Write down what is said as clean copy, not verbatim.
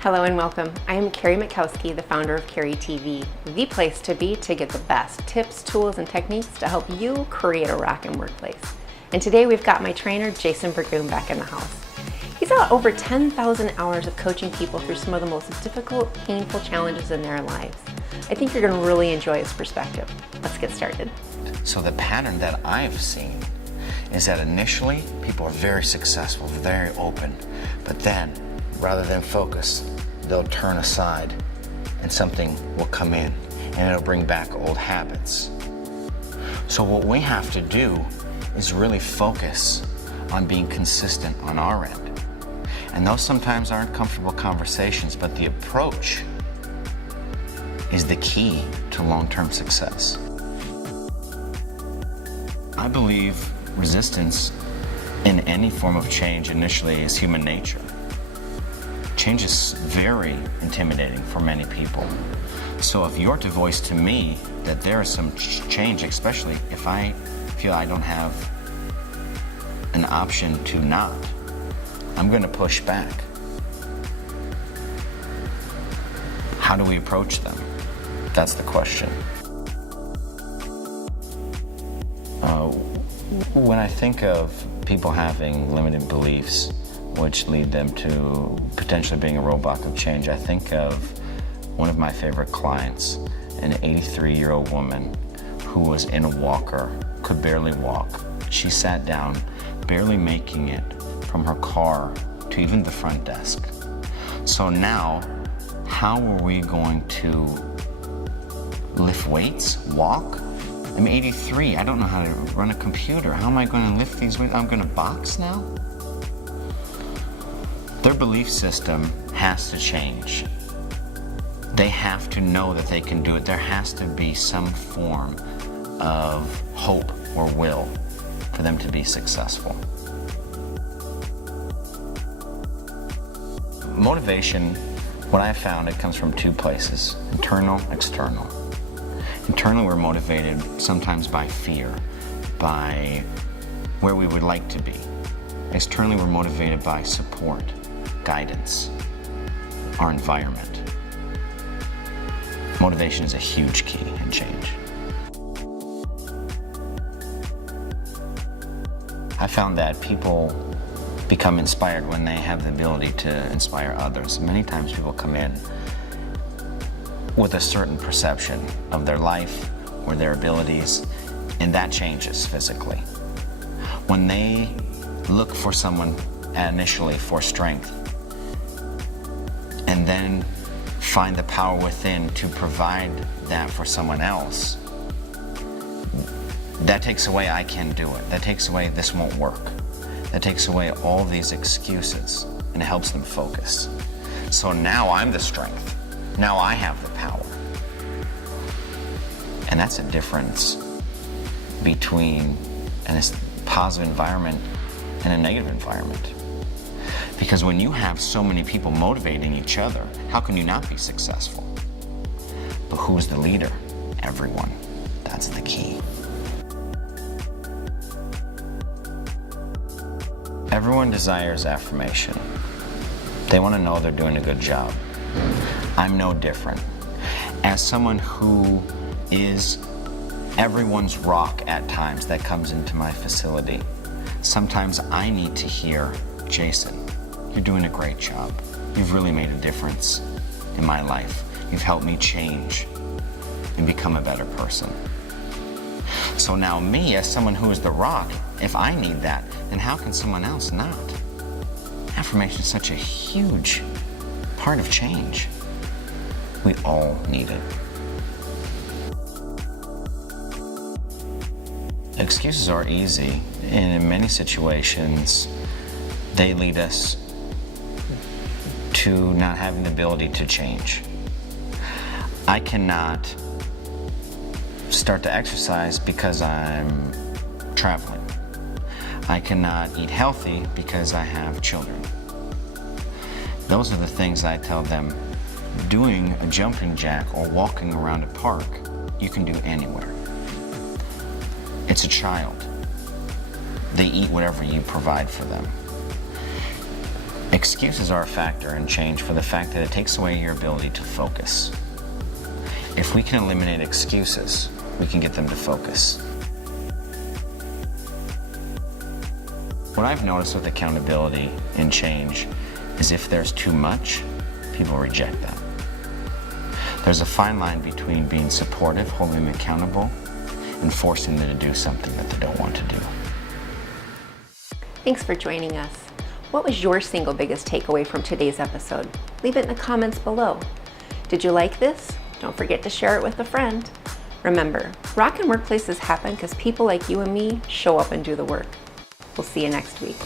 Hello and welcome. I am Carrie Metkowski, the founder of CarryTV, the place to be to get the best tips, tools, and techniques to help you create a rockin' workplace. And today we've got my trainer, Jason Burgoon, back in the house. He's got over 10,000 hours of coaching people through some of the most difficult, painful challenges in their lives. I think you're gonna really enjoy his perspective. Let's get started. So the pattern that I've seen is that initially people are very successful, very open, but then rather than focus, they'll turn aside and something will come in and it'll bring back old habits. So what we have to do is really focus on being consistent on our end. And those sometimes aren't comfortable conversations, but the approach is the key to long-term success. I believe resistance in any form of change initially is human nature. Change is very intimidating for many people. So if you're to voice to me that there is some change, especially if I feel I don't have an option to not, I'm going to push back. How do we approach them? That's the question. When I think of people having limited beliefs, which lead them to potentially being a roadblock of change, I think of one of my favorite clients, an 83-year-old woman who was in a walker, could barely walk. She sat down, barely making it from her car to even the front desk. So now, how are we going to lift weights, walk? I'm 83, I don't know how to run a computer. How am I going to lift these weights? I'm going to box now? Their belief system has to change. They have to know that they can do it. There has to be some form of hope or will for them to be successful. Motivation, what I found, it comes from two places: internal, external. Internally, we're motivated sometimes by fear, by where we would like to be. Externally, we're motivated by support, guidance, our environment. Motivation is a huge key in change. I found that people become inspired when they have the ability to inspire others. Many times people come in with a certain perception of their life or their abilities, and that changes physically. When they look for someone initially for strength, and then find the power within to provide that for someone else, that takes away I can't do it. That takes away this won't work. That takes away all these excuses, and it helps them focus. So now I'm the strength. Now I have the power. And that's a difference between a positive environment and a negative environment. Because when you have so many people motivating each other, how can you not be successful? But who's the leader? Everyone. That's the key. Everyone desires affirmation. They want to know they're doing a good job. I'm no different. As someone who is everyone's rock at times that comes into my facility, sometimes I need to hear, Jason, you're doing a great job. You've really made a difference in my life. You've helped me change and become a better person. So now me, as someone who is the rock, if I need that, then how can someone else not? Affirmation is such a huge part of change. We all need it. Excuses are easy, and in many situations, they lead us to not having the ability to change. I cannot start to exercise because I'm traveling. I cannot eat healthy because I have children. Those are the things I tell them. Doing a jumping jack or walking around a park, you can do anywhere. It's a child. They eat whatever you provide for them. Excuses are a factor in change for the fact that it takes away your ability to focus. If we can eliminate excuses, we can get them to focus. What I've noticed with accountability and change is if there's too much, people reject that. There's a fine line between being supportive, holding them accountable, and forcing them to do something that they don't want to do. Thanks for joining us. What was your single biggest takeaway from today's episode? Leave it in the comments below. Did you like this? Don't forget to share it with a friend. Remember, rockin' workplaces happen because people like you and me show up and do the work. We'll see you next week.